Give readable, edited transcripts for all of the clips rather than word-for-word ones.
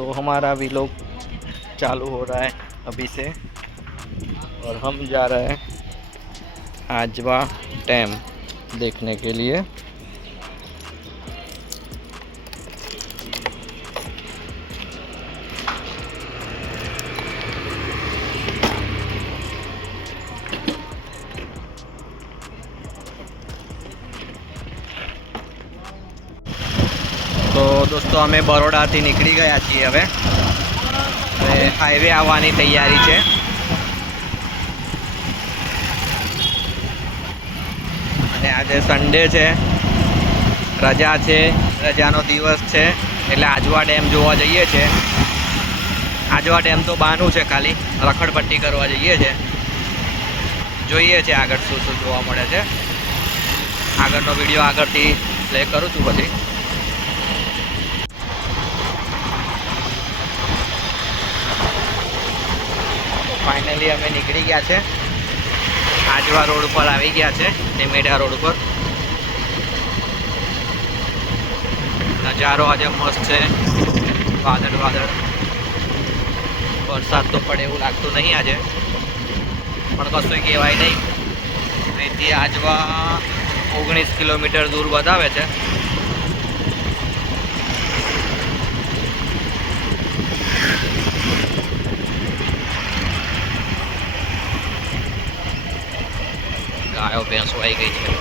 तो हमारा व्लॉग चालू हो रहा है अभी से और हम जा रहे हैं आजवा डैम देखने के लिए। तो दोस्तों अमे बरोड़ा थी निकली गया छीए। हवे हाईवे आववानी तैयारी है। आज संडे है, रजा है, रजानो दिवस है એટલે આજવા ડેમ જોવા જઈએ છે। આજવા ડેમ तो બાનું છે, ખાલી રખડપટ્ટી કરવા જઈએ છે। જોઈએ છે આગળ શું શું જોવા મળે છે। આગળનો વિડીયો આગળથી પ્લે કરું છું પછી। फाइनली अमे निकली गया है, आजवा रोड पर आ गया है, टेमेडा रोड पर। नजारो आज मस्त है, वादळ वादळ, वरसाद तो पड़े एवं लगत नहीं आज, पण कशुं कहेवाय नहीं। अहींथी आजवा 19 किलोमीटर दूर बतावे छे। गायो भैंसो आई गई है,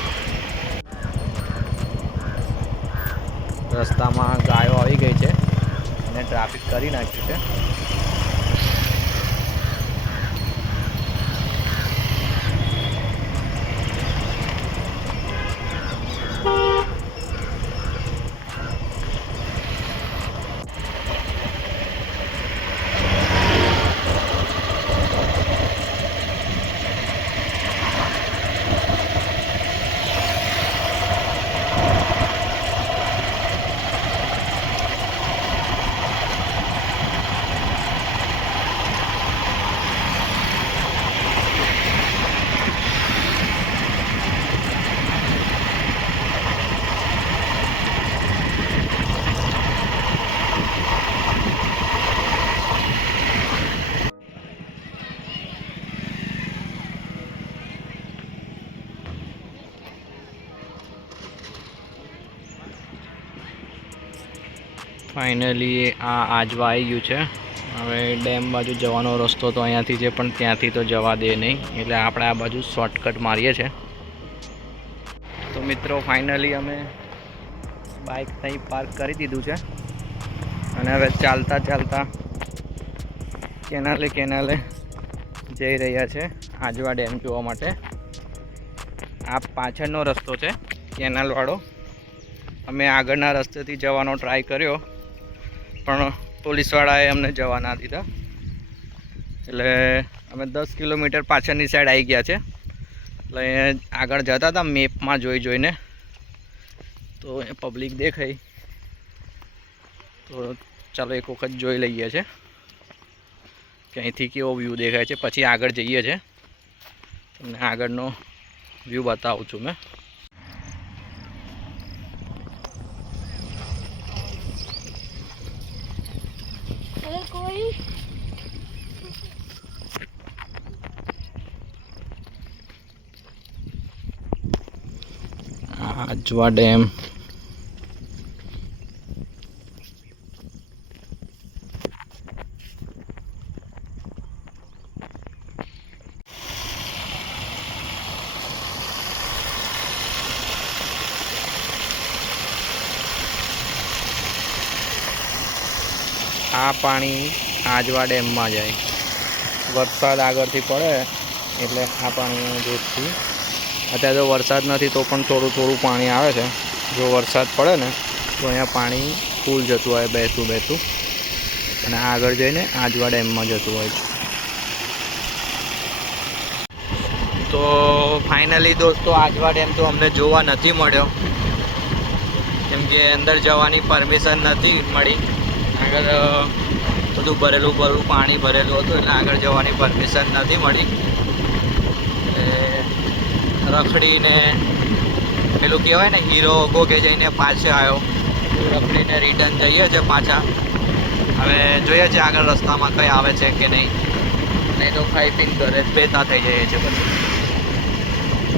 रस्ता में गायो आई गई है ने ट्राफिक करी नाख्युं छे। फाइनली आ आजवा आई गयुं छे। हवे डेम बाजू जवानो रस्तो तो अहींयाथी छे, पण त्यांथी तो जवा दे नहीं, एटले आपणे आ बाजू शॉर्टकट मारीए छे। तो मित्रों फाइनली अमे बाइक तहीं पार्क करी दीधुं छे अने हवे चालता चालता केनाले केनाले जई रह्या छे आजवा डेम जोवा माटे। आ पाछळनो रस्तो छे केनाल वाळो। अमे आगळना रस्तेथी जवानो ट्राय कर्यो पण पोलीसवाळाए अमने जवा ना दीधा, एटले अमे 10 किलोमीटर पाछळनी साइड आई गया छे। એટલે આગળ જતા હતા મેપમાં જોઈ જોઈને, તો એ પબ્લિક દેખાઈ, તો ચાલો એક વખત જોઈ લઈએ છે કે અહીંથી કેવો વ્યૂ દેખાય છે, પછી આગળ જઈએ છે, તમને આગળનો વ્યૂ બતાવું છું મેં। आजवा डैम आ पानी आजवा डेम में जाए। वरसाद आगळथी पड़े एटले आ पानी दूरथी, अत्यारे तो वरसाद नहीं तो पण थोड़ू थोड़ू पानी आवे छे। जो वरसाद पड़े ने तो अहींया पानी फूल जतुं होय बहेतुं बहेतुं अने आगळ जईने आजवा डेम में जतुं होय छे। तो फाइनली दोस्तों आजवा डेम तो अमने जोवा नथी मळ्यो, केम के अंदर जवानी परमिशन नथी मळी। आगळ બધું ભરેલું પાણી ભરેલું હતું એટલે આગળ જવાની પરમિશન નથી મળી। રખડીને પેલું કહેવાય ને હીરો ગોગે જઈને પાછો આવ્યો, રખડીને રિટર્ન જઈએ છે પાછા હવે જોઈએ છે આગળ રસ્તામાં કંઈ આવે છે કે નહીં, નહીં તો ખાઈ પીને ઘરે જ બેતા થઈ જઈએ છીએ પછી.